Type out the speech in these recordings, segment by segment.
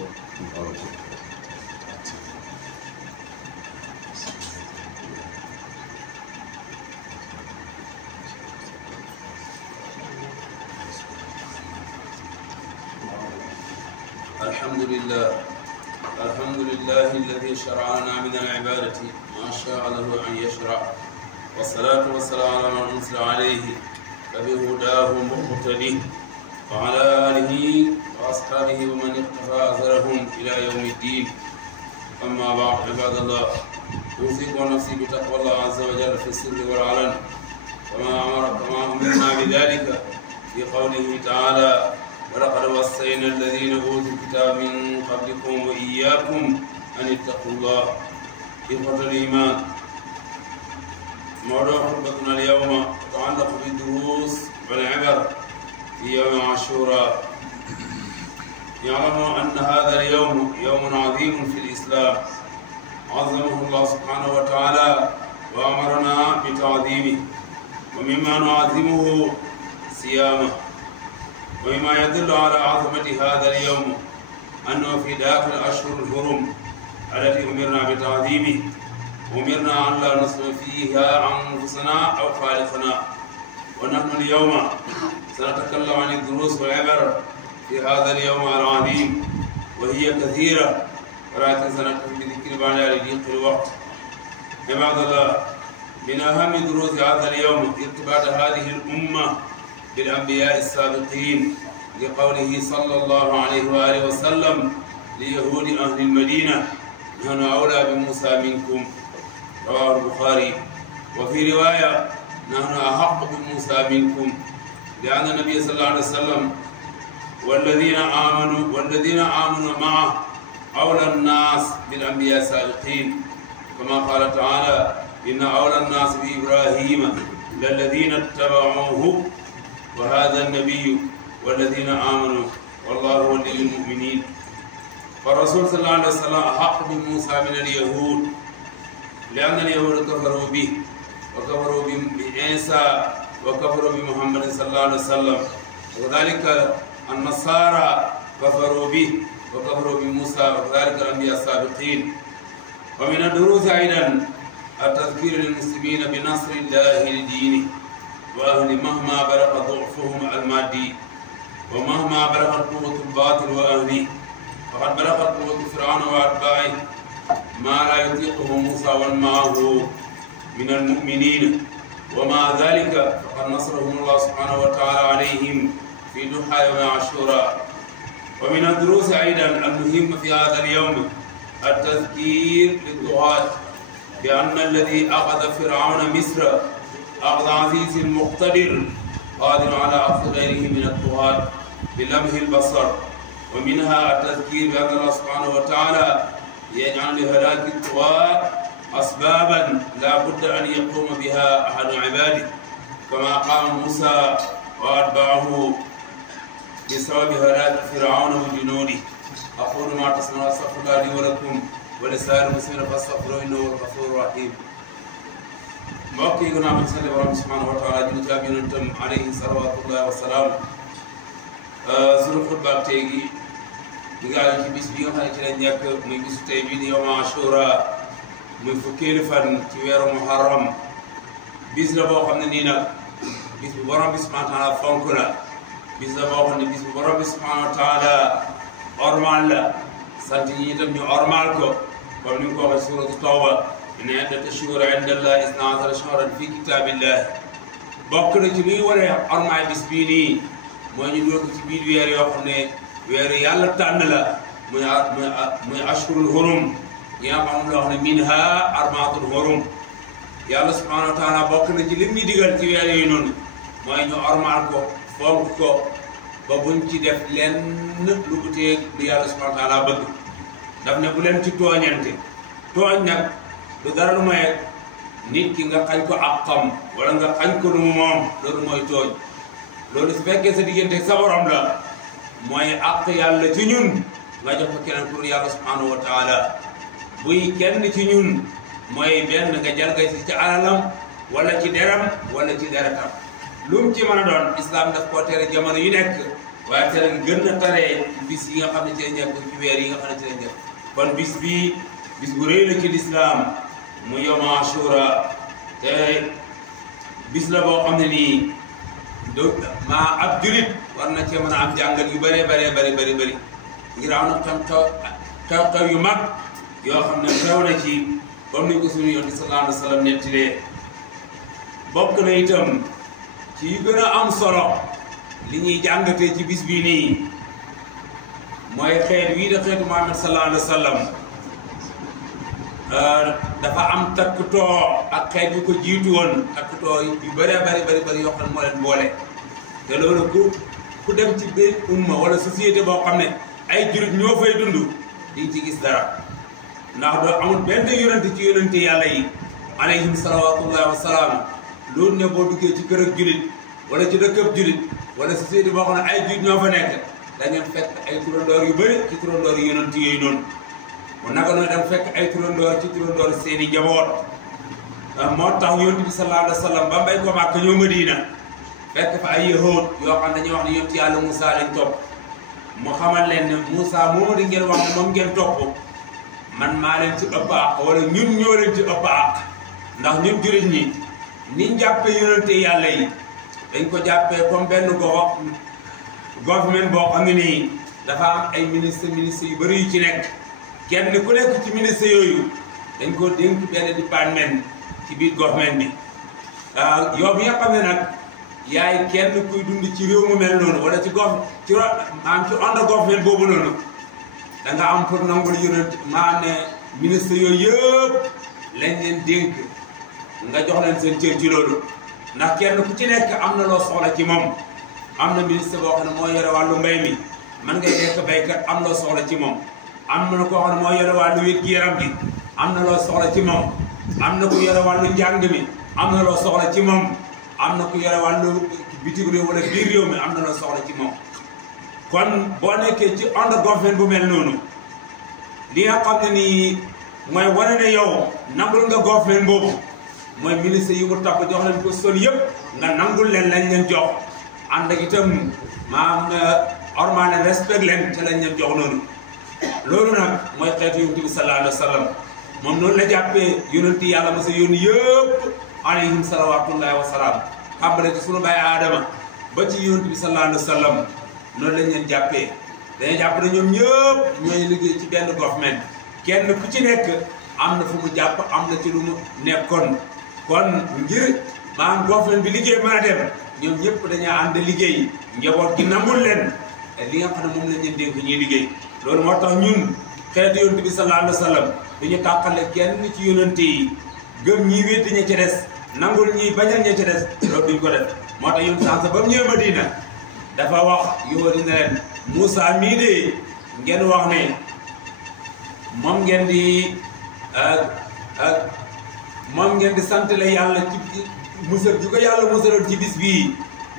الحمد لله الذي شرع لنا من العبادة ما شاء له أن يشرع، والصلاة والسلام على من أنزل عليه فبهداه مقتدي، وعلى آله وأصحابه ومن اقتفى أثرهم إلى يوم الدين. أما بعد، عباد الله، أوصيكم ونفسي بتقوى الله عز وجل في السر والعلن، كما أمرنا بذلك في قوله تعالى: ولقد وصينا الذين أوتوا الكتاب من قبلكم وإياكم أن اتقوا الله. إخوة الإيمان، موضوع خطبتنا اليوم يتعلق بالدروس والعبر في يوم عاشوراء. يعلم أن هذا اليوم يوم عظيم في الإسلام، عظمه الله سبحانه وتعالى وأمرنا بتعظيمه، ومما نعظمه صيامه. ومما يدل على عظمة هذا اليوم أنه في داخل أشهر الحرم التي أمرنا بتعظيمه، أمرنا أن لا نظلم فيها أنفسنا أو خالقنا. ونحن اليوم سنتكلم عن الدروس والعبر في هذا اليوم العظيم، وهي كثيرة، ولكن سنكتفي بذكر بعضها لضيق الوقت. عباد الله، من أهم دروس هذا اليوم ارتباط هذه الأمة بالأنبياء السابقين، لقوله صلى الله عليه وآله وسلم ليهود أهل المدينة: نحن أولى بموسى منكم، رواه البخاري. وفي رواية: نحن أحق بموسى منكم، لأن النبي صلى الله عليه وسلم والذين آمنوا معه أولى الناس بالأنبياء السابقين، كما قال تعالى: إن أولى الناس بإبراهيم للذين اتبعوه وهذا النبي والذين آمنوا والله ولي المؤمنين. فالرسول صلى الله عليه وسلم أحق بموسى من اليهود، لأن اليهود كفروا به وكفروا بعيسى وكفروا بمحمد صلى الله عليه وسلم، وكذلك النصارى كفروا به وكفروا بموسى، وكذلك الأنبياء السابقين. ومن الدروس أيضا التذكير للمسلمين بنصر الله لدينه وأهل مهما بلغ ضعفهم المادي، ومهما بلغت قوة الباطل وأهله. فقد بلغت قوة فرعون وأتباعه ما لا يطيقه موسى ومن معه من المؤمنين، ومع ذلك فقد نصرهم الله سبحانه وتعالى عليهم في ضحى يوم عاشوراء. ومن الدروس أيضا المهمة في هذا اليوم التذكير للطغاة بأن الذي أخذ فرعون مصر أخذ عزيز مقتدر قادر على أخذ غيره من الطغاة بلمح البصر. ومنها التذكير بأن الله سبحانه وتعالى يجعل لهلاك الطغاة أسبابا لا بد أن يقوم بها أحد عباده، كما قام موسى وأتباعه بسبب هلاك فرعون وجنوده. أقول ما تسمعون، أستغفر الله لي ولكم ولسائر المسلمين فاستغفروه إنه هو الغفور الرحيم. mbokk yi gannaaw bi sant borom subhanahu wa taala julli ci yonentam alayhi salawatullahi wa salaam. sunu xutba tey gi ñu ngi àgg ci bis bi nga xam ne ci lañ nekk, muy bisu tey bii di yawm Ashura, muy fukkeelu fan ci weeru Muharram. bis la boo xam ne nii nag bis bu borom bi subhanahu wa taala fonk la, bis la boo xam ne bis bu borom bi subhanahu wa taala ormal la, sant ñi itam ñu ormal ko, comme ni mu ko waxee suratu Tawba: inna iddata shuhuri inda Allahi isna ashara shahran fi kitaabillahi. bokk na ci luy waree ormaay bis bii nii mooy ñu dugal ko ci biir weer yoo xam ne weer yàlla tànn la, muy ashhurul hurum yi nga xam ne loo xam ne minha arbaatul hurum. yàlla subhanahu wa taala bokk na ci lim ñu digal ci weer yooyu noonu mooy ñu ormaal ko, fonk ko, ba buñ ci def lenn lu uteeg lu yàlla subhanahu wa taala bëgg. daf ne bu leen ci tooñante. tooñ nag du dara lu may nit ki nga xañ ko àqam wala nga xañ ko lu mu moom, loolu mooy tooñ. loolu su fekkee sa diggante sa borom la, mooy àq yàlla ci ñun nga jox ko keneen pour yàlla subhanahu wa taala. buy kenn ci ñun mooy benn nga jalgay si ci alalam wala ci deram wala ci deretam, lu mu ci mën a doon islam daf koo tere jamono yu nekk, waaye te nag gën na taree bis yi nga xam ne ci la nekk ci weer yi nga xam ne ci la nekk kon bis bii bis bu rëy la ci lislaam mu yawm Ashura te bis la boo xam ne nii maa ab julit war na cee mën a am jàngat yu bëree bëri ngir am na taw yu mag yoo xam ne xew na ci comme ni ko suñu yonent sallallahu alayhi wa sallam nettilee bokk na itam ci yu gën a am solo li ñuy jàngatee ci bis bii nii mooy xeet wii de xeetu Muhammad sallallahu alayhi wa sallam dafa am takkutoo ak xeet yu ko jiitu woon takkutoo yu bëree bëri yoo xam ne moo leen boole te loolu ku dem ci biir umma wala société boo xam ne ay jurit ñoo fay dund di ci gis dara ndax doo amul benn yonente ci yonente yàlla yi alayhim salawatullahi wa salaam loolu ne boo duggee ci kër ak julit wala ci dëkkab julit wala société boo xam ne ay jurit ñoo fa nekk da ngeen fekk ay turandoor yu bëri ci turandoor yu yonente yooyu noonu mu naka noonu dem fekk ay turandoor ci turandoor seeni jaboot moo tax yonent bi sallallahu alayhi wa sallam ba mbay ko Màkka ñëw Madina fekk fa ay yahood yoo xam ne dañuy wax ne yonent yàlla Moussa lañ topp mu xamal leen ne Moussa moomu di ngeen wax ne moom ngeen topp man maa leen ci ëpp àq wala ñun ñoo leen ci ëpp àq ndax ñun jurit ñi niñ jàppee yonente yàlla yi dañ ko jàppee comme benn government boo xam ne nii dafa am ay ministre yu bëri yu ci nekk kenn ku nekk ci ministre yooyu dañ ko dénk benn département ci biir government bi yow bi nga xam ne nag yaay kenn kuy dund ci réew mu mel noonu wala ci under government boobu noonu da nga am pour nangul yonent maa ne ministre yooyu yëpp lañ leen dénk nga jox leen seen cër ci loolu ndax kenn ku ci nekk am na loo soxla ci moom am na ministre boo xam ne moo yore wàllu mbay mi man ngay nekk baykat am loo soxla ci moom am na koo xam ne moo yore wàllu wér-gu-yaram bi am na loo soxla ci moom am na ku yore wàllu njàng mi am na loo soxla ci moom am na ku yore wàllu bitim réew wala biir réew mi am na loo soxla ci moom kon boo nekkee ci under government bu mel noonu li nga xam ne nii mooy wane ne yow nangul nga government boobu mooy ministre yi mu tabb jox leen ko sol yëpp nga nangul leen lañ leen jox ànd ak itam maam ormaane respect leen te lañ leen jox noonu loolu nag mooy xeetu yonent bi sallallahu alayhi wa sallam moom noonu la jàppee yonent yàlla ma sa yónni yëpp alayhim salawatullahi wa salaam xambale ci sunu baay aadama ba ci yonent bi sallallahu alayhi wa sallam noonu lañ leen jàppee dañuy jàpp ne ñoom ñëpp ñooy liggéey ci benn government kenn ku ci nekk am na fu mu jàpp am na ci lu mu nekkoon kon ngir maanaam government bi liggéey mën a dem ñoom ñëpp dañoo ànd liggéey njaboot gi nangul leen li nga xam ne moom lañ leen dénk ñuy liggéey loolu moo tax ñun xeetu yonent bi sallallahu alayhi wa sallam duñu tàqale kenn ci yonente yi gëm ñi wéddi ña ca des nangul ñi bañal ña ca des loolu duñ ko def moo tax yonent sansa ba mu ñëwee Madina dafa wax yow dina leen Moussa mii de ngeen wax ne moom ngeen di sant la yàlla ci musal ji ko yàlla musaloon ci bis bii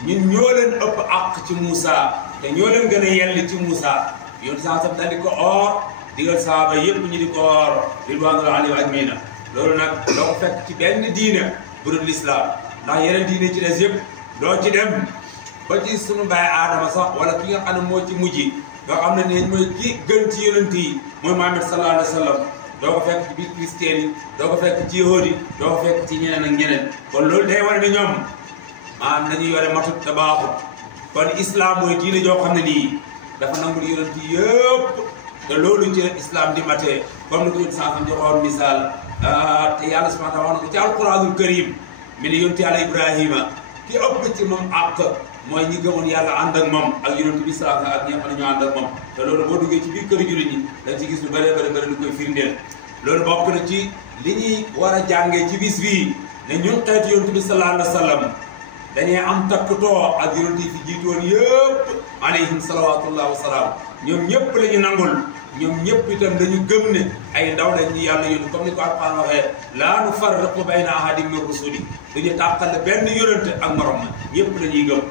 ñun ñoo leen ëpp àq ci Moussa te ñoo leen gën a yell ci Moussa yoon sansam daal di ko oor digal saaba yëpp ñu di ko oor ridwanullahi alayhim ajmaina loolu nag doo ko fekk ci benn diine bu dul lislaam ndax yeneen diine ci des yëpp doo ci dem ba ci sunu baay aadama sax wala ki nga xam ne moo ci mujj nga xam ne ne mooy ki gën ci yonent yi mooy Muhammad sallallahu alayhi wa sallam doo ko fekk ci biir chrétien yi doo ko fekk ci yahuud yi doo ko fekk ci ñeneen ak ñeneen kon loolu day wane ne ñoom maanaam dañuy yore matut te baaxut kon islam mooy diine joo xam ne nii dafa nangul yonent yi yëpp te loolu ci islam di matee comme ni ko yonent sansam joxoon misaal te yàlla subhanahu wa taala wax na ko ci alquranul karim mi ne yonent yàlla Ibrahima ki ëpp ci moom àq mooy ñi gëmoon yàlla ànd ak moom ak yonent bi sallallahu alayhi wa sallam ak ñi nga xam ne ñoo ànd ak moom te loolu boo duggee ci biir kër jullit ñi dañ ci gis lu bëri lu koy firndeel loolu bokk na ci li ñuy war a jàngee ci bis bii ne ñun xeetu yonent bi sallallahu alayhi wa sallam dañuy am takkutoo ak yonent yi fi jiitu woon yëpp alayhim salawatullahi wa salaam ñoom ñëpp la ñu nangul ñoom ñëpp itam dañu gëm ne ay ndaw lañ ñu yàlla yónni comme ni ko Alxuraan waxee laa nufarriqu bayna ahadin min rusuli dañu tàqale benn yonent ak morom na ñëpp la ñuy gëm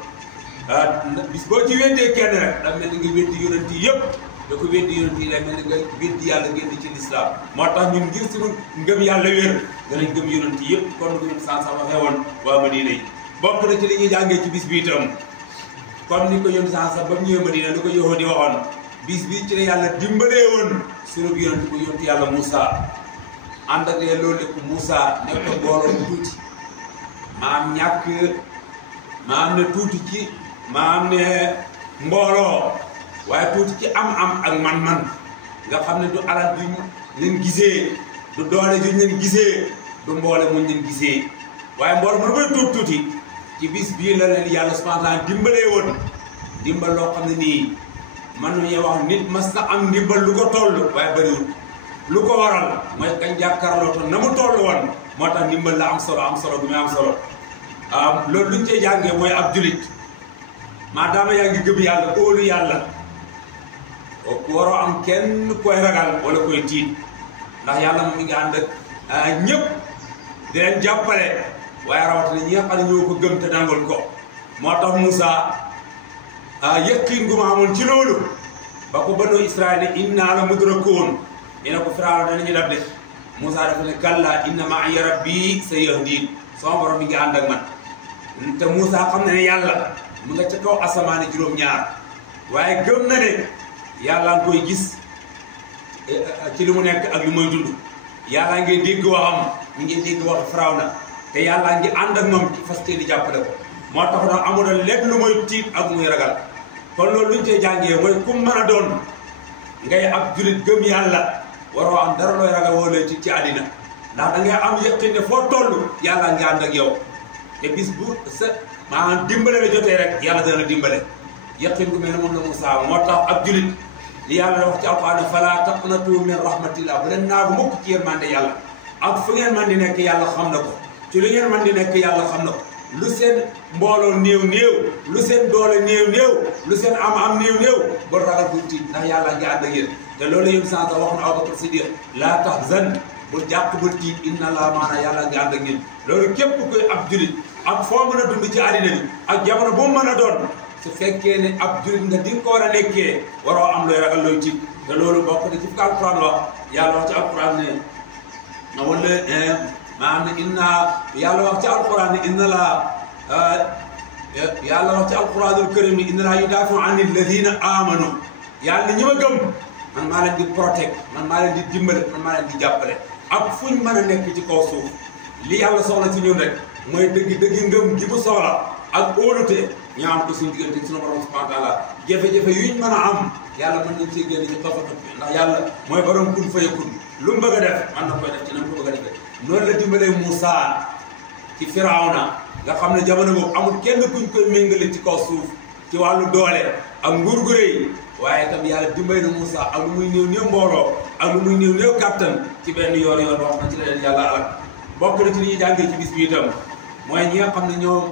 bis boo ci weddee kenn rek da mel ni nga weddi yonent yi yëpp da ko weddi yonent yi day mel ni nga weddi yàlla génn ci lislaam moo tax ñun ngir suñu ngëm yàlla wér danañ gëm yonent yi yëpp kon ko yonent sans waxee woon waa Madina yi bokk na ci li ñuy jàngee ci bis bi itam comme ni ko yónni sax ba mu ñëwee Madina lu ko yoxoo di waxoon bis bi ci la yàlla dimbalee woon sunu yonent bu yonent yàlla Moussa ànd ak loolu lépp Moussa nekk mbooloo mu tuuti maam ñàkk maam ne tuuti ci maam ne mbooloo waaye tuuti ci am-am ak man-man nga xam ne du alal duñ leen gisee du doole duñ leen gisee du mboole muñ leen gisee waaye mbooloo mu may tuuti ci bis bii la leen yàlla subhanahu wa ta'ala dimbalee woon dimbal loo xam ne nii man nañu wax nit mas na am ndimbal lu ko toll waaye bëriwul lu ko waral mooy kañ jàkkaarloo toon na mu toll woon moo tax ndimbal la am solo bu muy am solo loolu luñ cee jàngee mooy ab julit maadaama yaa ngi gëm yàlla óolu yàlla ku waroo am kenn koy ragal wala koy tiit ndax yàlla moom mi ngi ànd ak ñëpp di leen jàppale waaye rawatina ñi nga xam ne ñoo ko gëm te nangul ko moo tax Moussa yëqin gu ma amoon ci loolu ba ko banu Israël ne inna la mudrakoon ñu ne ko Firawna danañu dab de Moussa dafa ne kalla inna ma'iya rabbi sayahdin sama borom mi ngi ànd ak man te Moussa xam na ne yàlla mu nga ca kaw asamaani juróom-ñaar waaye gëm na ne yàlla nga koy gis ci li mu nekk ak li muy dund yàlla ngi dégg waxam mi ngi dégg wax Firawna te yàlla ngi ànd ak moom ci fas di jàppale ko moo tax nag amul lépp lu muy tiit ak muy ragal kon loolu luñ cee jàngee mooy ku mën a doon ngay ab julit gëm yàlla waroo am dara looy ragal woo lay ci àddina ndax da ngay am yëqin ne foo toll yàlla ngi ànd ak yow te bis bu sa maanaam dimbale la jotee rek yàlla dana la dimbale yëqin gu mel ne moom la Moussa moo tax ab julit li yàlla wax ci alquran fala taqnatu min rahmatillah bu leen naagu mukk ci yërmande yàlla ak fu ngeen man di nekk yàlla xam na ko ci lu ngeen man di nekk yàlla xam na ko lu seen mbooloo néew lu seen doole néew lu seen am néew ba ragal bu tiit ndax yàlla ngi ànd ak yéen te loolu yëpp sànq wax na Abubakar Siddiq laa tahzan bul jàq bul tiit inna Allaha maanaa yàlla ngi ànd ak yéen loolu képp koy ab julit ak foo mën a dund ci àddina bi ak jamono bu mu mën a doon su fekkee ne ab julit nga di nga ko war a nekkee waroo am looy ragal looy tiit te loolu bokk na ci fi ko alquran wax yàlla wax ci alquran ne wala maanaam ne yàlla wax ci alquran ne inna la yàlla wax ci alquranul karim ne inna la yudaafi'u ani alladina amanu yàlla ñi ma gëm man maa leen di protect man maa leen di dimbale man maa leen di jàppale ak fuñ mën a nekk ci kaw suuf li yàlla soxla ci ñun rek mooy dëgg ngëm gi mu soxla ak óolute ñu am ko suñu diggante suñu borom subhanahu wa taala jafe-jafe yuñ mën a am yàlla mën nañ cee génn ci xafaxat bi ndax yàlla mooy borom kun fayakun lu mu bëgg a def man na koy def ci na mu ko bëgg a defee noonu la dimbalee Moussa ci Firawna nga xam ne jamono boobu amul kenn kuñ koy méngale ci kaw suuf ci wàllu doole ak nguur gu rëy waaye itam yàlla dimbale na Moussa ak lu muy néew mbooloo ak lu muy néew kàttan ci benn yoon wax na ci la leen yàlla alal bokk na ci li ñuy jàngee ci bis bi itam mooy ñi nga xam ne ñoom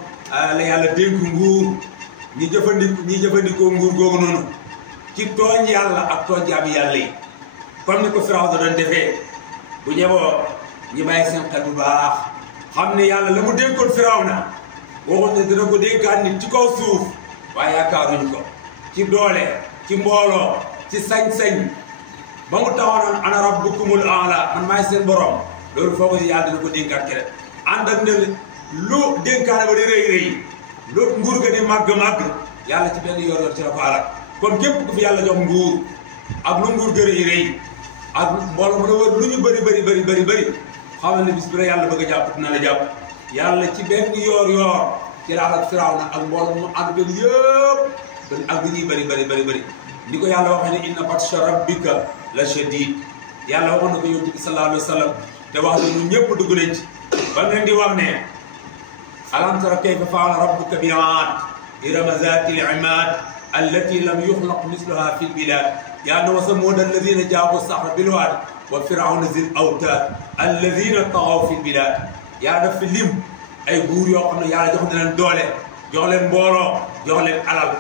la yàlla dénk nguur ñi jëfandikoo nguur googu noonu ci tooñ yàlla ak tooñ jaami yàlla yi comme ni ko Firawna doon defee bu ñëwoo ñi bàyyi seen xel bu baax xam ne yàlla la mu dénkoon Firawna waxuñ ne dina ko dénkaat nit ci kaw suuf waaye yaakaaruñ ko ci doole ci mbooloo ci sañ-sañ ba mu taxoon ana rabbukumul aala man maay seen borom loolu foo ko si yàlla dina ko dénkaat keneen ànd ak ne lu dénkaane ba di rëy lu nguur ga di màgg yàlla ci benn yor ci la ko alal kon képp ku fi yàlla jox nguur ak lu nguur ga rëy ak mbooloo mën a wër lu ñu bëri xamal ne bis bi la yàlla bëgg a jàpp dina la jàpp yàlla ci benn yoor ci la alal Firawna ak mbooloo mu ànd benn yëpp ak li ñuy bëri ni ko yàlla waxee ne inna batsha rabbika la shadid yàlla waxoon na ko yonent bi sallallahu alayhi wa sallam te wax na ñun ñëpp dugg nañ ci ba ngeen di wax ne alam tara kayfa fa'ala rabbuka bi 'aad irama zaatil 'imaad allati lam yuxlaq misluha fil bilaad yàlla wa samuuda alladina jaabu saxra bil waad wa firawna zil awtaad alladina taxaw fil bilaad yàlla daf fi lim ay buur yoo xam ne yàlla jox na leen doole jox leen mbooloo jox leen alal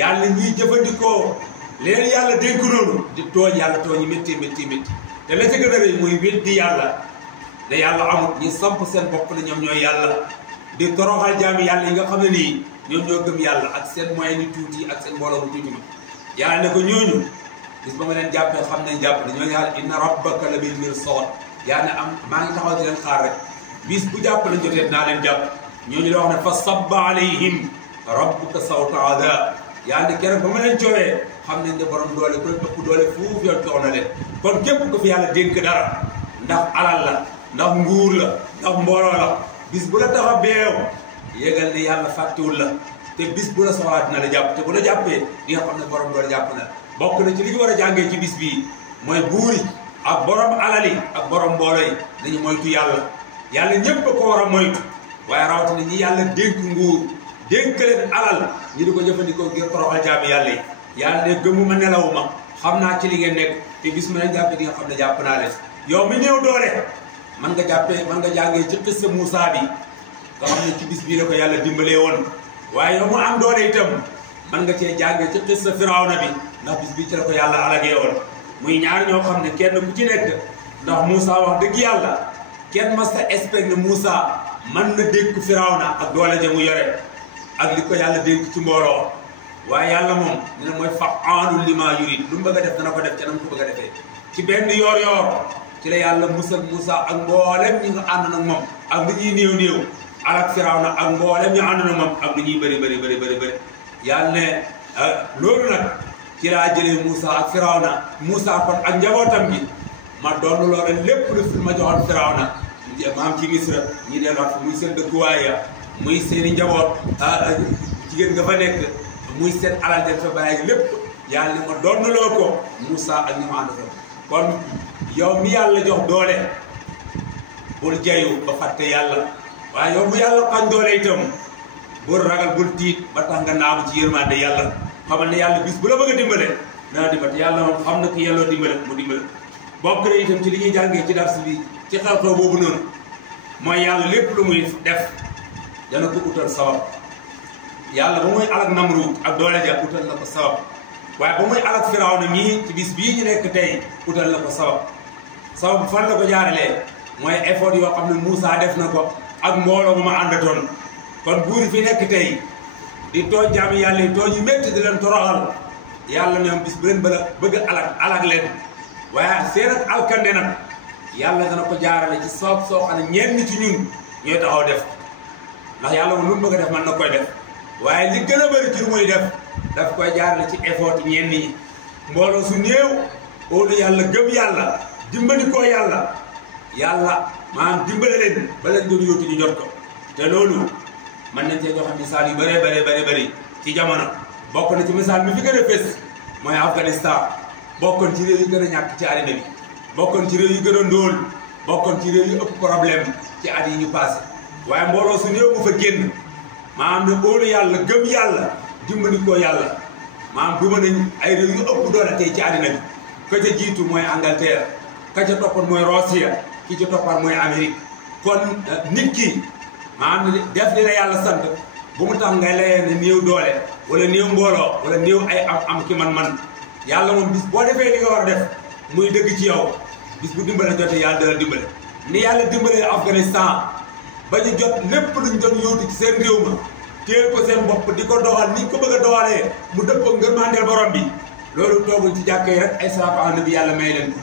yàlla ñiy jëfandikoo leen yàlla dénk noonu di tooñ yàlla tooñ yi métti te la ca gën a rëy mooy weddi yàlla ne yàlla amut ñi samp seen bopp ne ñoom ñooy yàlla di toroxal jaami yàlla yi nga xam ne nii ñoom ñoo gëm yàlla ak seen moyen ni tuuti ak seen mbooloo bu tuuti ma yàlla ne ko ñooñu bis ba ma leen jàppee xam nañ jàpp ne ñooñu yàlla inna rabbaka la bil mirsad yàlla ne maa ngi taxaw di leen xaar rek bis bu jàpp lañ jotee dinaa leen jàpp ñooñu la wax ne fa sabba alayhim rabbuka sawta adab yàlla ne keroog ba ma leen coowee xam nañ ne borom doole ku leen ëpp doole fuuf yoon coow na leen kon képp ko fi yàlla dénk dara ndax alal la ndax nguur la ndax mbooloo la bis bu la tax a beew yégal ne yàlla fàttewul la te bis bu la soxlaa dina la jàpp te bu la jàppee di nga xam ne borom doole jàpp na bokk na ci li ñu war a jàngee ci bis bii mooy buuri ak borom alali ak borom mbooloo yi dañu moytu yàlla ñépp ko war a moytu waaye rawatina ñi yàlla dénk nguur dénk leen alal ñi di ko jëfandikoo ngir toroxal jaami yàlla yi yàlla ne gëmuma nelawuma xam naa ci li ngeen nekk te bis mu leen jàppee di nga xam ne jàpp naa leen yow mi néew doole man nga jàngee ci xissa Moussa bi nga xam ne ci bis bii la ko yàlla dimbalee woon waaye yow mu am doole itam man nga cee jàngee ci xissa Firawna bi ndax bis bii ci la ko yàlla alagee woon muy ñaar ñoo xam ne kenn ku ci nekk ndax Moussa wax dëgg yàlla kenn mas ta expect ne Moussa man na dénk Firawna ak doole ja mu yore ak li ko yàlla dénk ci mbooloo waaye yàlla moom ne mooy fa'aalun limaa yurid lu mu bëgg a def dana ko def ca nam ko bëgg a defee ci benn yoor ci la yàlla musal Moussa ak mboolem ñi nga ànd nag moom ak lu ñuy néew alak Firawna ak mboolem ñu ànd nag moom ak lu ñuy bëri yàlla ne loolu nag ci laa jëlee Moussa ak Firawna Moussa kon ak njabootam gi ma doon loola lépp lu fi ma joxoon Firawna maam ci Misra ñi delluwaat muy seen dëkkuwaay ya muy seen i njaboot jigéen nga fa nekk muy seen alal dem fa bàyyi lépp yàlla ne ma doon loo ko Moussa ak ñi ma ànd kon yow mi yàlla jox doole bul jayu ba fàtte yàlla waaye yow mu yàlla xañ doole itam bul ragal bul tiit ba tax nga naamu ci yërmande yàlla xamal ne yàlla bis bu la bëgg a dimbale dana dimbale yàlla moom xam na ko yelloo dimbale mu dimbale bokk na itam ci li ñuy jàngee ci dars bi ci xew-xew boobu noonu mooy yàlla lépp lu muy def dana ko utal sabab yàlla ba muy alak Namruud ak doole ja utal na ko sabab waaye ba muy alak Firawna mii ci bis bii ñu nekk tey utal na ko sabab fan la ko jaaralee mooy effort yoo xam ne Moussa def na ko ak mbooloo mu ma àndatoon kon buuri fi nekk tey di tooñ jaami yàlla yi tooñ yu métti di leen toroxal yàlla ñoom bis bu leen bëgg alak leen waaye seen ak alkande nag yàlla dana ko jaarale ci soob soo xam ne ñenn ci ñun ñooy taxaw def ndax yàlla moom lu mu bëgg a def mën na koy def waaye li gën a bëri ci lu muy def daf koy jaarale ci effort ñenn ñi mbooloo su néew óolu yàlla gëm yàlla dimbali koo yàlla maanaam dimbale leen ba leen doon yóotu ñu jot ko te loolu mën nañ cee joxe misaal yu bëri ci jamono bokk na ci misaal mi fi gën a fés mooy Afghanistan bokkoon ci réew yi gën a ñàkk ci àddina bi bokkoon ci réew yi gën a ndóol bokkoon ci réew yi ëpp problème ci at yi ñu passé waaye mbooloo su néew mu fa génn maanaam ne óolu yàlla gëm yàlla dimbali koo yàlla maanaam duma nañ ay réew yu ëpp doole tey ci àddina bi ka ca jiitu mooy Angleterre ka ca toppoon mooy Russie ki ca toppaat mooy Amérique kon nit ki maanaam def li la yàlla sant bu mu tax ngay layee ne néew doole wala néew mbooloo wala néew ay am ki man yàlla moom bis boo defee li nga war a def muy dëgg ci yow bis bu dimbale jotee yàlla dana dimbale ni yàlla dimbalee Afghanistan ba ñu jot lépp luñ doon yóotu ci seen réew ma téel ko seen bopp di ko doxal ni ko bëgg a doxalee mu dëppoo ngërmandeel borom bi loolu tooguñ ci jàkka yi rek ay salaatu ala nabi yàlla may leen ko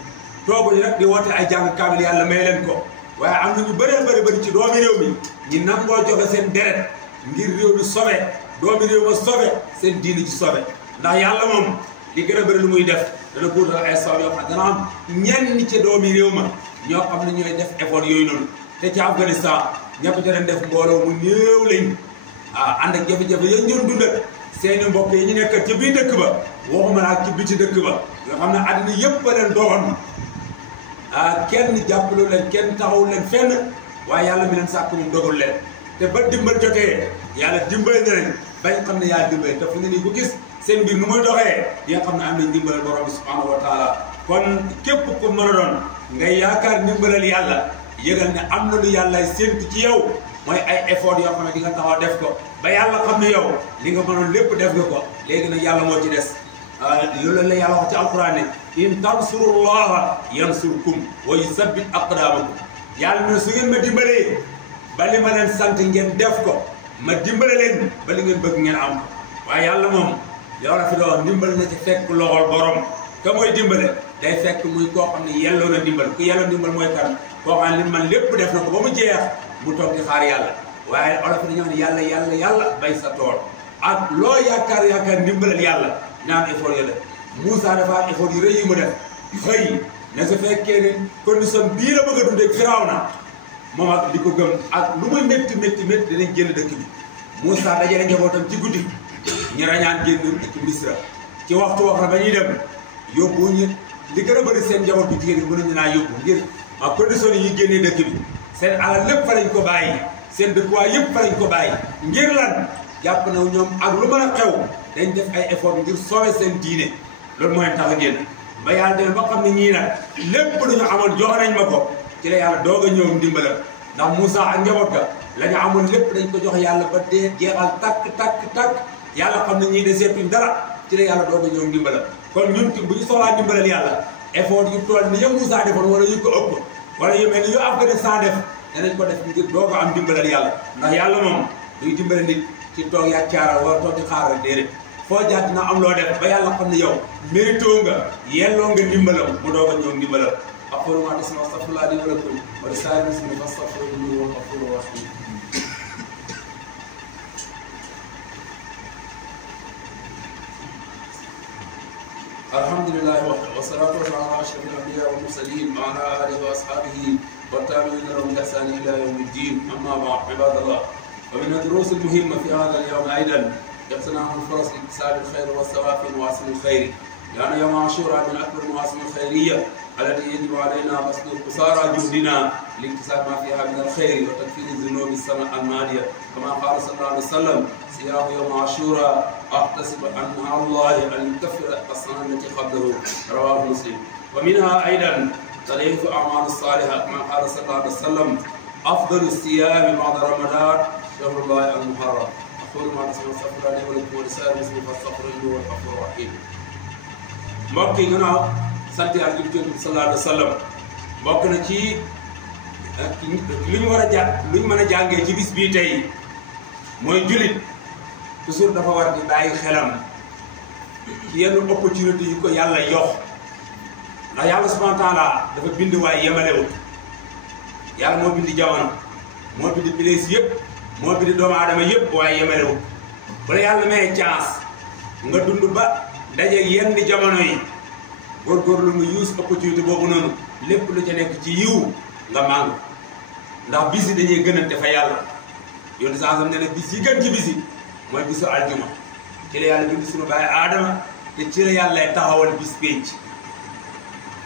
tooguñ rek di woote ay jàng kaamil yàlla may leen ko waaye am na ñu bëree bëri ci doomi réew mi ñi nangoo joxe seen deret ngir réew mi sobe doomi réew ma sobe seen diini ci sobe ndax yàlla moom li gën a bëri lu muy def dana góotal ay sabab yoo xam dana am ñenn ci doomi réew ma ñoo xam ne ñooy def effort yooyu noonu te ci Afghanistan ñëpp ca doon def mbooloo mu néew lañ ànd ak jafe-jafe yañ doon dundal seeni mbokk yi ñu nekk ci biir dëkk ba waxuma la ak ci biti dëkk ba nga xam ne àddina yëpp a leen doxoon kenn jàppalu leen kenn taxawu leen fenn waaye yàlla mi leen sàkk moom dogul leen te ba dimbal jotee yàlla dimbal na leen bañ xam ne yàlla dimbal te fu ne nii ku gis seen mbir nu muy doxee di nga xam ne am nañ dimbalal borom bi subhanahu wa taala kon képp ku mën a doon ngay yaakaar dimbalal yàlla yëgal ne am na lu yàlla séntu ci yow mooy ay effort yoo xam ne di nga taxaw def ko ba yàlla xam ne yow li nga mënoon lépp def nga ko léegi nag yàlla moo ci des loolu la yàlla wax ci alquran ne in tansurullaha yansurkum wa yusabbit aqdamakum yàlla ne su ngeen ma dimbalee ba li ma leen sant ngeen def ko ma dimbale leen ba li ngeen bëgg ngeen am ko waaye yàlla moom yow la fi doon dimbal na ci fekk loxol borom ka mooy dimbale day fekk muy koo xam ne yelloo na dimbal ku yelloo dimbal mooy kan koo xam ne li man lépp def na ko ba mu jeex mu toog di xaar yàlla waaye olof dañoo ne yàlla bay sa tool ak loo yaakaar ndimbalal yàlla na am effort yàlla. Moussa dafa am effort yu rëy yu mu def xëy ne su fekkee ne condition bii la bëgg a dundee Firawna moom ak li ko gëm ak lu muy métti dinañ génn dëkk bi. Moussa dajale njabootam ci guddi ñu rañaan génn dëkk Misra ci waxtu wax la ba ñuy dem yóbbu ñu li gën a bëri seen njaboot bu jigéen ñi mënuñu naa yóbbu ngir ak condition yi ñuy génnee dëkk bi seen alal lépp fa lañ ko bàyyi seen dëkkuwaay yëpp fa lañ ko bàyyi ngir lan jàpp na ñoom ak lu mën a xew dañ def ay effort ngir sauver seen diine loolu mooy tax a génn ba yàlla demee ba xam ne ñii nag lépp lu ñu amoon jox nañ ma ko ci la yàlla doog a ñëw ndimbalam ndax Moussa ak njaboot ga la ñu amoon lépp dañ ko jox yàlla ba dee jeexal takk yàlla xam ne ñii de seetuñ dara ci la yàlla doog a ñëw ndimbalam kon ñun bu ñu soxlaa ndimbalal yàlla effort yu toll ni yëpp Moussa defoon wala yu ko ëpp wala yu mel ni yu Afghanistan def danañ ko def ngir doog a am ndimbalal yàlla ndax yàlla moom duy dimbale nit ci toog yaa caaral wala toog di xaar rek déedéet foo jaar dina am loo def ba yàlla xam ne yow mérito nga yelloo nga ndimbalam mu doog a ñëw ndimbalam aqulu ma tasma'un astaghfirullah li wa lakum wa li saa'iril muslimina fastaghfiruhu innahu huwal ghafurur rahim. alhamdulillahi wa salatu wa salamu ala ashrafil anbiya wal mursalin wa ala alihi wa ashabihi wa tabi'ina lahum bi ihsan ila yawmiddin amma ba'd ibadallah wa min ad-durus al-muhimma fi hadha al-yawm aidan اغتنام الفرص لاكتساب الخير والثواب في مواسم الخير لأن يوم عاشوراء من أكبر المواسم الخيرية التي يجب علينا بذل قصارى جهدنا لاكتساب ما فيها من الخير وتكفير الذنوب السنة الماضية كما قال صلى الله عليه وسلم صيام يوم عاشوراء أحتسب أن الله أن يكفر السنة التي قبله رواه مسلم. ومنها أيضا تضعيف الأعمال الصالحة كما قال صلى الله عليه وسلم أفضل الصيام بعد رمضان شهر الله المحرم. أقول ما تسمعون استغفر الله لي ولكم ولسائر المسلمين فاستغفروه إنه هو الغفور الرحيم. mbokk yi gannaaw sant Yàlla julli ci sallallahu alayhi wa sallam bokk na ci lu ñu war a lu ñu mën a jàngee ci bis bii tey mooy jullit toujours dafa war di bàyyi xelam ci yenn opportunité yu ko yàlla yox ndax yàlla subhanahu wa taala dafa bind waaye yemalewut yàlla moo bind jamono moo bind place yëpp moo bind doomu aadama yëpp waaye yemalewut bu la yàlla may chance nga dund ba dajeeg yenn jamono yi góorgóorlu nga use opportunité boobu noonu lépp lu ca nekk ci yiw nga màng ndax bis yi dañuy gënante fa yàlla yoonu sansam ne ne bis yi gën ci bis yi mooy bisu aljuma ci la yàlla bind suñu baay aadama te ci la yàlla taxawal bis pénc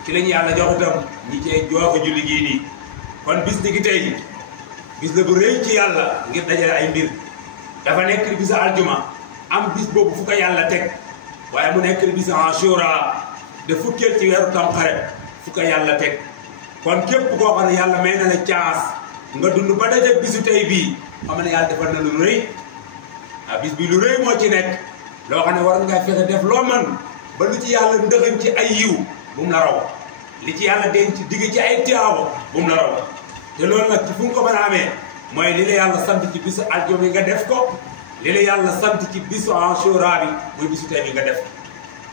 ci lañu yàlla jox itam ñi cee jooxe julli gii nii kon bis ni ki tey bis la bu rëy ci yàlla ngir dajale ay mbir dafa nekk bisu aljuma am bis boobu fu ko yàlla teg waaye mu nekk bisu Ashura de fukkeel ci weeru Tamxarit fu ko yàlla teg kon képp koo xam ne yàlla may na la chance nga dund ba daje bisu tey bii xam ne yàlla defal na lu rëy bis bi lu rëy moo ci nekk loo xam ne war nga fexe def loo man ba lu ci yàlla ndëxañ ci ay yiw bu mu la raw li ci yàlla denc digg ci ay tiyaabo bu mu la raw te loolu nag ci fu mu ko mën a amee mooy li la yàlla sant ci bisu aljuma bi nga def ko li la yàlla sant ci bisu Ashura bi muy bisu tey bi nga def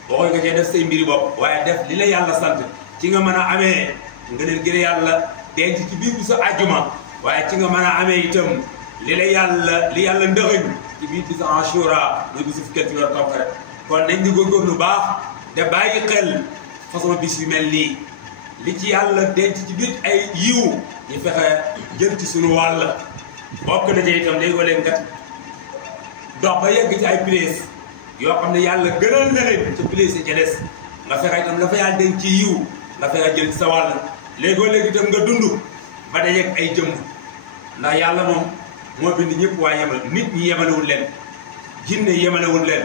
waxooy nga cee def say mbiri bopp waaye def li la yàlla sant ci nga mën a amee nga ne gi la yàlla denc ci biir bisu aljuma waaye ci nga mën a amee itam li yàlla ndëxëñ ci biir bisu Ashura muy bisu fukkeel ci weeru Tamxarit kon nañ di góorgóorlu lu baax te bàyyi xel façon bis yu mel nii li ci yàlla denc ci biir ay yiw ñu fexe jël ci suñu wàll bokk na ci itam léegi wala nga dox ba yegg ci ay place yoo xam ne yàlla gënal na leen ca place ca des nga fexe itam la fa yàlla denc ci yiw nga fexe jël ci sa wàll léegoo-léegi itam nga dund ba dajeeg ay jëmm ndax yàlla moom moo bind ñëpp waaye yemal nit ñi yemalewul leen jinne yemalewul leen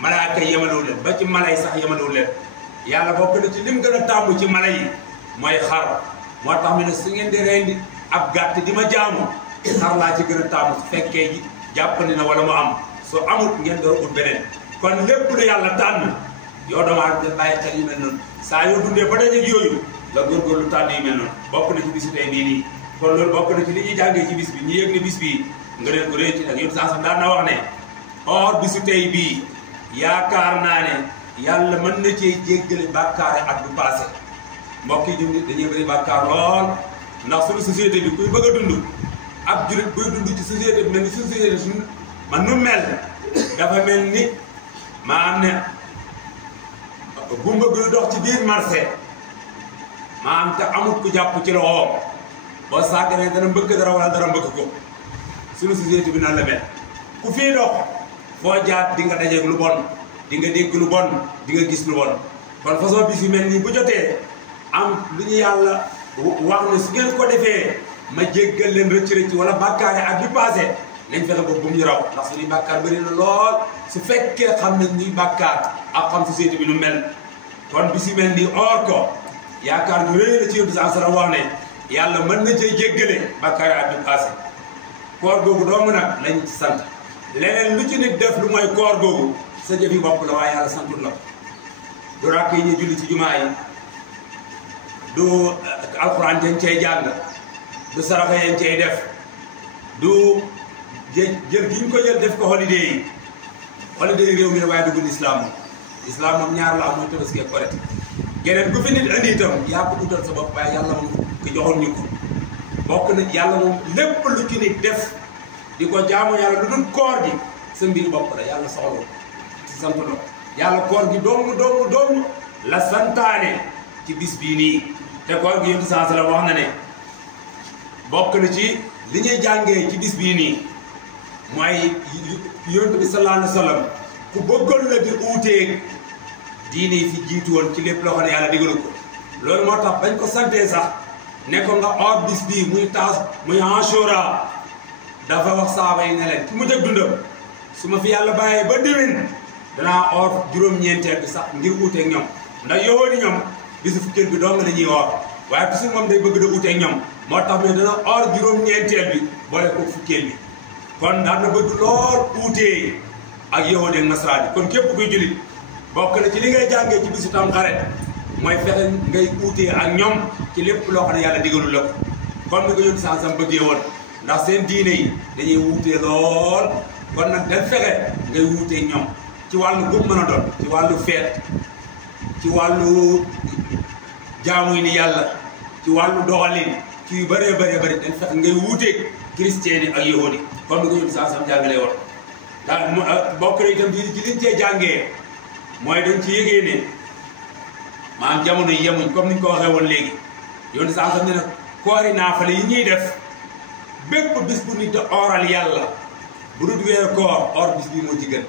malaaka yemalewul leen ba ci mala yi sax yemalewul leen yàlla bokk na ci lim gën a tàmmu ci mala yi mooy xar moo tax mu ne su ngeen di rendi ab gàtt di ma jaamu xar laa ci gën a tàmmu su fekkee ji jàppandi na wala mu am su amut ngeen door ut beneen kon lépp lu yàlla tànn yow doomu aadama ngeen bàyyi xel yu mel noonu saa yoo dundee ba dajeeg yooyu nga góorgóorlu tànn yu mel noonu bokk na ci bisu tey bii nii kon loolu bokk na ci li ñuy jàngee ci bis bi ñu yëg ne bis bii nga leen ko réy ci nag yow sax daan na wax ne or bisu tey bii yaakaar naa ne yàlla mën na cee jéggale bàkkaare at bu passé mbokk yi ñu dañuy bëri bàkkaar lool ndax suñu société bi kuy bëgg a dund ab jullit buy dund ci société bi mel ni société suñu man nu mel dafa mel ni maanaam ne gumba guy dox ci biir marché maanaam te amul ku jàpp ci loxoom boo sàgganee dana mbëkk dara wala dara mbëkk ko suñu société bi nan la mel ku fii dox foo jaar di nga dajeeg lu bon di nga dégg lu bon di nga gis lu bon kon façon bis yu mel nii bu jotee am lu ñu yàlla wax ne su ngeen ko defee ma jéggal leen rëcc wala bàkkaare ak bi passé nañ fexe boobu bu mu ñu raw ndax suñuy bàkkaar bëri na lool su fekkee xam nañ ñuy bàkkaar ak xam société bi nu mel kon bis yu mel nii or ko yaakaar ñu rëy la ci yóbbu sa sala wax ne yàlla mën na cee jéggale bàkkaare ak bi passé koor googu doomu nag lañ ci sant leneen lu ci nit def lu mooy koor googu sa jëfi bopp la waaye yàlla santul la du rakk yi ñu julli ci jumaa yi du alxuraan dañ cay jàng du saraxa yeen cay def du jël gi ñu ko jël def ko holiday yi réew mi ne waaye dugul islam moom ñaar la am mooy Tabaski ak Korite geneen gu fi nit andi itam yaa ko utal sa bopp waaye yàlla moom ko joxoon ñu ko bokk na yàlla moom lépp lu ci nit def di ko jaamu yàlla lu dul koor gi sa mbir bopp la yàlla soxla ci sant la yàlla koor gi doomu la santaane ci bis bii nii te koor gi yonent saa sallam wax na ne bokk na ci li ñuy jàngee ci bis bii nii mooy yonent bi sallallahu alayhi wa sallam ku bëggoon la di uuteeg diine yi fi jiitu woon ci lépp loo xam ne yàlla digalu ko loolu moo tax bañ ko santee sax ne ko nga or bis bii muy Ashura dafa wax saaba yi ne leen ci mujj ak dundam su ma fi yàlla bàyyee ba déwén danaa or juróom-ñeenteel bi sax ngir uuteeg ñoom ndax yowoon ni ñoom bisu fukkeel bi dong la ñuy or waaye bisu moom day bëgg da uuteeg ñoom moo tax mais dana or juróom-ñeenteel bi boole ko fukkeel bi kon daan na bëgg lool uutee ak yowoon ak nasaraan yi kon képp kuy jullit bokk na ci li ngay jàngee ci bisu Tamxarit mooy fexe ngay uutee ak ñoom ci lépp loo xam ne yàlla digalu la ko comme ni ko yónni sansam bëggee woon ndax seen diine yi dañuy wuutee lool kon nag dañ fexe ngay wuutee ñoom ci wàllu bu mën a doon ci wàllu feet ci wàllu jaamu ni yàlla ci wàllu doxalin ci yu bëree bëri dañ fexe ngay wuuteeg chrétien yi ak yahudi comme ni ko yónni sansam jàngalee woon daal bokk na itam ci liñ cee jàngee mooy dañ ci yégee ne maanaam jamono yi yemuñ comme niñ ko waxee woon léegi yónni sansam ne nag koori naafale yi ñuy def bépp bis bu nit a oral yàlla bu dul weeru koor or bis bii moo ci gën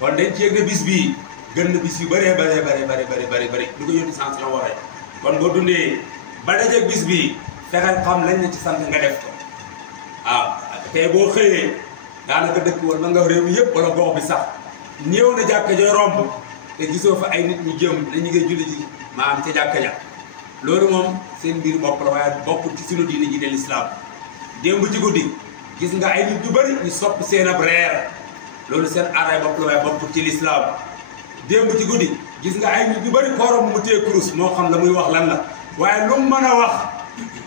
kon dañ ci yëg ne bis bii gën na bis yu bëree bëri lu ko yónni sans la waxee kon boo dundee ba dajeeg bis bii fexeel xam lañ la ci sant nga def ko waaw tey boo xëyee daanaka dëkk wala nga réew mi yëpp wala gox bi sax néew na jàkka jooy romb te gisoo fa ay nit ñu jëm dañu ngay julli ji maanaam ca jàkka ja loolu moom seen mbir bopp la waaye bokkul ci sunu diine ji de l'islam démb ci guddi gis nga ay nit yu bëri ñu sopp seen ab reer loolu seen aadaay bopp la waaye bokkul ci l'islam démb ci guddi gis nga ay nit yu bëri koorom mu téye kurus moo xam la muy wax lan la waaye lu mu mën a wax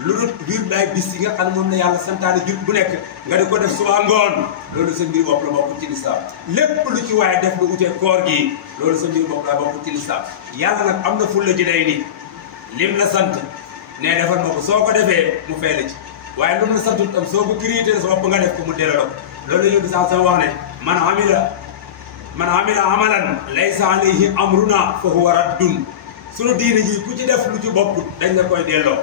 lu dul biir day bis yi nga xam ne moom la yàlla santaane jur bu nekk nga di ko def suba ngoon loolu sa mbir bopp la bokkul ci lislaam lépp lu ci waaye def lu utee koor gi loolu sa mbir bopp la bokkul ci lislaam yàlla nag am na fulla ji day nii lim la sant ne defal ma ko soo ko defee mu fay la ci waaye lu mu la sant tam soo ko crité sa bopp nga def ko mu delloo la ko loolu la ñu bisa sama wax ne man amila amalan laysa alayhi amruna fa huwa raddun sunu diine ji ku ci def lu ci bokkut dañ la koy delloo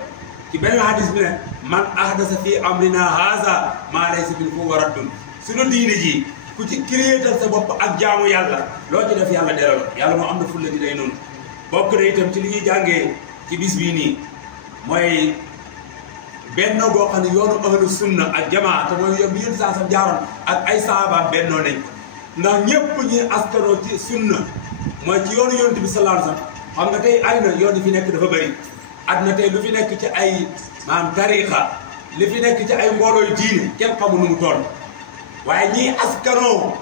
ci benn hadis bi ne man ahdasa fi amrina haza maa laysa min fa huwa raddun sunu diine ji ku ci créétal sa bopp ak jaamu yàlla loo ci def yàlla delloo la yàlla moo am na fulla di day noonu bokk na itam ci li ñuy jàngee ci bis bii nii mooy bennoo boo xam ne yoonu ahlu sunna ak jamaa te mooy yoon bi yéen saa sam jaaroon ak ay saabaam bennoo nañ ko ndax ñëpp ñuy askanoo ci sunna mooy ci yoonu yonent bi sallallahu alayhi wasallam xam nga tey àddina yoon yi fi nekk dafa bëri àddina tey lu fi nekk ci ay maanaam tariixa li fi nekk ci ay mboolooy diine kenn xamul nu mu toll waaye ñii askanoo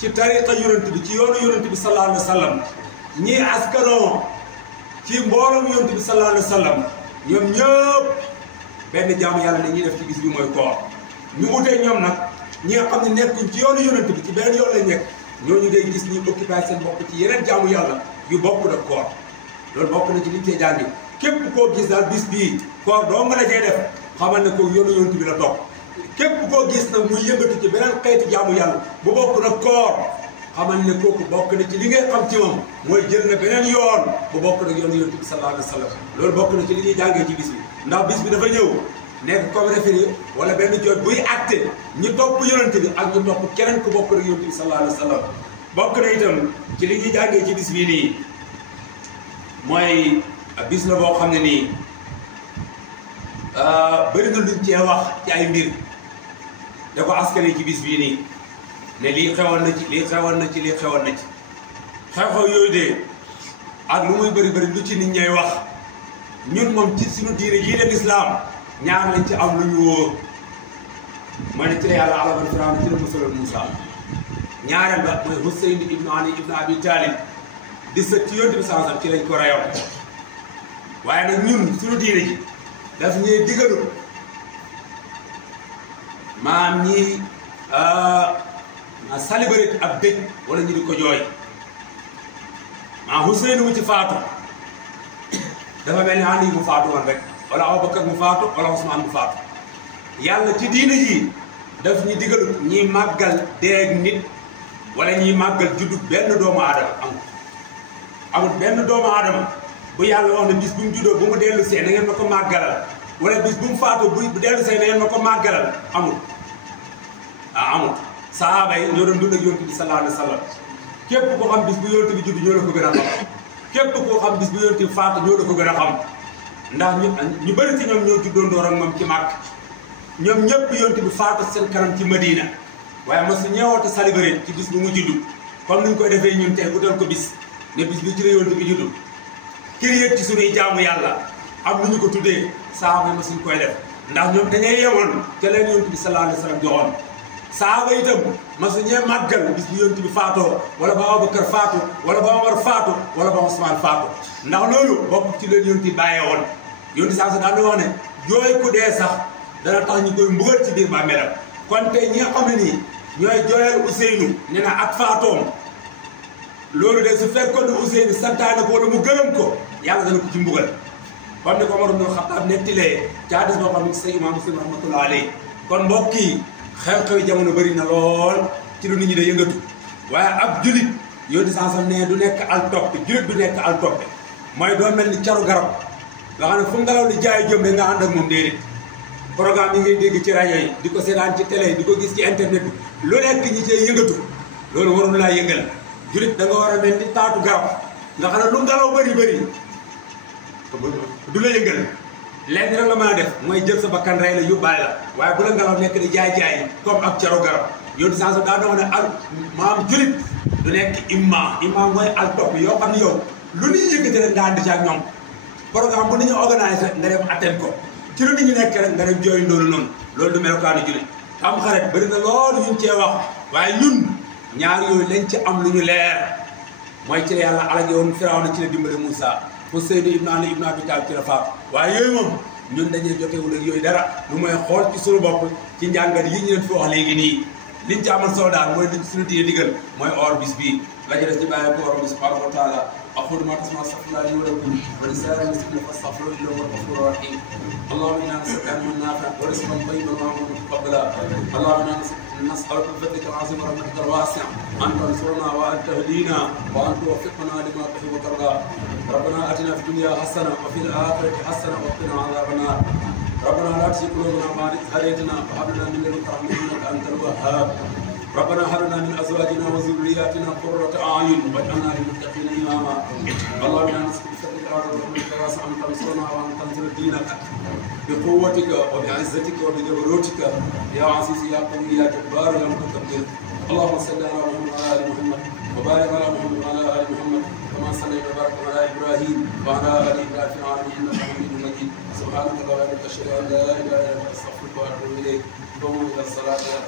ci tariixa yonent bi ci yoonu yonent bi sallallahu alayhi wasallam ñii askanoo ci mbooloom yonent bi sallallahu alayhi wasallam ñoom ñëpp benn jaamu yàlla ne ñuy def ci bis bi mooy koor ñu utee ñoom nag ñi nga xam ne nekkuñ ci yoonu yonent bi ci beneen yoon lañ nekk ñooñu day gis ñuy occupé seen bopp ci yeneen jaamu yàlla yu bokk ak koor loolu bokk na ci liñ cee jàngi képp koo gis daal bis bii koor doo mën a cee def xamal ne ko yoonu yonent bi la topp képp koo gis nag muy yëngatu ci beneen xeeti jaamu yàlla bu bokk nag koor xamal ne kooku bokk na ci li ngay xam ci moom mooy jël na beneen yoon bu bokk nag yoonu yonent bi sallallahu alayhi wa sallam loolu bokk na ci li ñuy jàngee ci bis bi ndax bis bi dafa ñëw nekk comme référé wala benn joot buy acté ñu topp yonent bi ak ñu topp keneen ku bokk nag yonent bi sallallahu alayhi wa sallam bokk na itam ci li ñuy jàngee ci bis bii nii mooy bis la boo xam ne nii bëri na luñ cee wax ci ay mbir da ko askane ci bis bii nii ne lii xewoon na ci lii xewoon na ci lii xewoon na ci xew-xew yooyu de ak lu muy bëri bëri lu ci nit ñay wax ñun moom ci suñu diine jii de lislaam ñaar lañ ci am lu ñu wóor mooy ne ci la yàlla alaman Firawna ci la musaloon Muusaa ñaareel ba mooy Husayn ibnu Ali ibnu Abi Talib di sët ci yonent bi sansam ci lañ ko rayoon waaye nag ñun suñu diine ji daf ñuy digalu maam ñi célébrer ab dëj wala ñu di ko jooy maa Husayn mu ci faatu dafa mel ni Ali mu faatu woon rek wala Abubakar mu faatu wala Usmaan mu faatu yàlla ci diine ji daf ñu digalu ñiy màggal deeg nit wala ñiy màggal juddu benn doomu aadama amul benn doomu aadama bu yàlla wax ne bis bu mu juddoo bu mu dellu see na ngeen ma ko màggalal wala bis bu mu faatu bu dellu see na ngeen ma ko màggalal amul amul sahaaba yi ñoo doon dund ak yonent bi sallallahu alayhi wa sallam képp koo xam bis bu yonent bi judd ñoo la ko gën a xam képp koo xam bis bu yonent bi faatu ñoo la ko gën a xam ndax ñu bëri ci ñoom ñoo juddoon door ak moom ci màkk ñoom ñëpp yonent bi faatu seen kanam ci Madina waaye mosu ñeewoote célébrer ci bis bu mu juddu comme niñ koy defee ñun tey utal ko bis ne bis bi ci la yonent bi juddu kër yëg ci suñuy jaamu yàlla am lu ñu ko tuddee sahaaba yi mosuñ koy def ndax ñoom dañuy yemoon te leen yonent bi sallallahu alayhi wa sallam joxoon sahaaba itam mosu ñee màggal bis bi yonent bi faatoo wala ba Abubakar faatu wala ba Omar faatu wala ba Usmaan faatu ndax loolu bokk ci leen yonent bi bàyyee woon yonent saa sa daan na wax ne jooy ku dee sax dana tax ñu koy mbugal ci biir bàmmeelam kon tey ñi nga xam ne nii ñooy jooyal Ousseynou ne na ak faatoom loolu de su fekkoon ne Ousseynou santaane ko wala mu gërëm ko yàlla dana ko ci mbugal comme ni ko Omar ibn Khattab nettilee ci hadis boo xam ne say Imam Muslim rahmatullah alayhi kon mbokk yi xew-xew jamono bëri na lool ci lu nit ñi de yëngatu waaye ab julit yow di sansam ne du nekk al toppe julit du nekk al toppe mooy doo mel ni caru garab nga xam ne fu ngelaw li jaay jëm nga ànd ak moom déedéet programme yi ngay dégg ci rajo yi di ko seetaan ci télé yi di ko gis ci internet bi lu nekk ñi cee yëngatu loolu warul laa yëngal julit da nga war a mel ni taatu garab nga xam ne lu ngelaw bëri bëri du la yëngal lenn rek la mën a def mooy jël sa bakkan rey la yóbbaale la waaye bu la ngelaw nekk di jaay-jaay comme ab caru garab yow di sens daa doon ne al maam julit du nekk imma mooy al topp yoo xam ne yow lu ñuy yëkkati rek nga ànd ci ak ñoom programme bu nañu organisé nga dem atteindre ko ci lu nit ñi nekk rek nga dem jooy loolu noonu loolu du melokaanu julit am xarit bëri na loolu ñu cee wax waaye ñun ñaar yooyu lañ ci am lu ñu leer mooy ci la yàlla alage woon Firawna ci la dimbale Moussa Husayn ibnu Ali ibnu Abi Talib ci la faatu waaye yooyu moom ñun dañuy jotewul ak yooyu dara lu mooy xool ci suñu bopp ci njàngat yi ñu leen fi wax léegi nii liñ ci amal solo daal mooy liñ suñu diine digal mooy or bis bii la ci def ci bàyyi ko borom bi subhanahu wa taala أقول ما تسمع استغفر الله لي ولكم ولسائر المسلمين فاستغفروه إنه هو الغفور الرحيم. اللهم إنا نسألك علما نافعا ورزقا طيبا وعملا متقبلا. اللهم إنا نسألك بفضلك العظيم ورحمتك الواسعة أن تنصرنا وأن تهدينا وأن توفقنا لما تحب وترضى. ربنا آتنا في الدنيا حسنة وفي الآخرة حسنة وقنا عذاب النار. ربنا لا تزغ قلوبنا بعد إذ هديتنا وهب لنا من لدنك رحمة إنك أنت الوهاب. ربنا هب لنا من ازواجنا وذرياتنا قرة اعين واجعلنا للمتقين اماما. اللهم انا نسالك بفضلك ورحمتك واسعا ان تنصرنا وان تنصر دينك بقوتك وبعزتك وبجبروتك يا عزيز يا قوي يا جبار يا متكبر. اللهم صل على محمد وعلى ال محمد وبارك على محمد وعلى ال محمد كما صليت وبارك على ابراهيم وعلى ال ابراهيم في العالمين انك حميد مجيد. سبحانك اللهم وبحمدك اشهد ان لا اله الا انت استغفرك واتوب اليك. قوموا الى الصلاه يا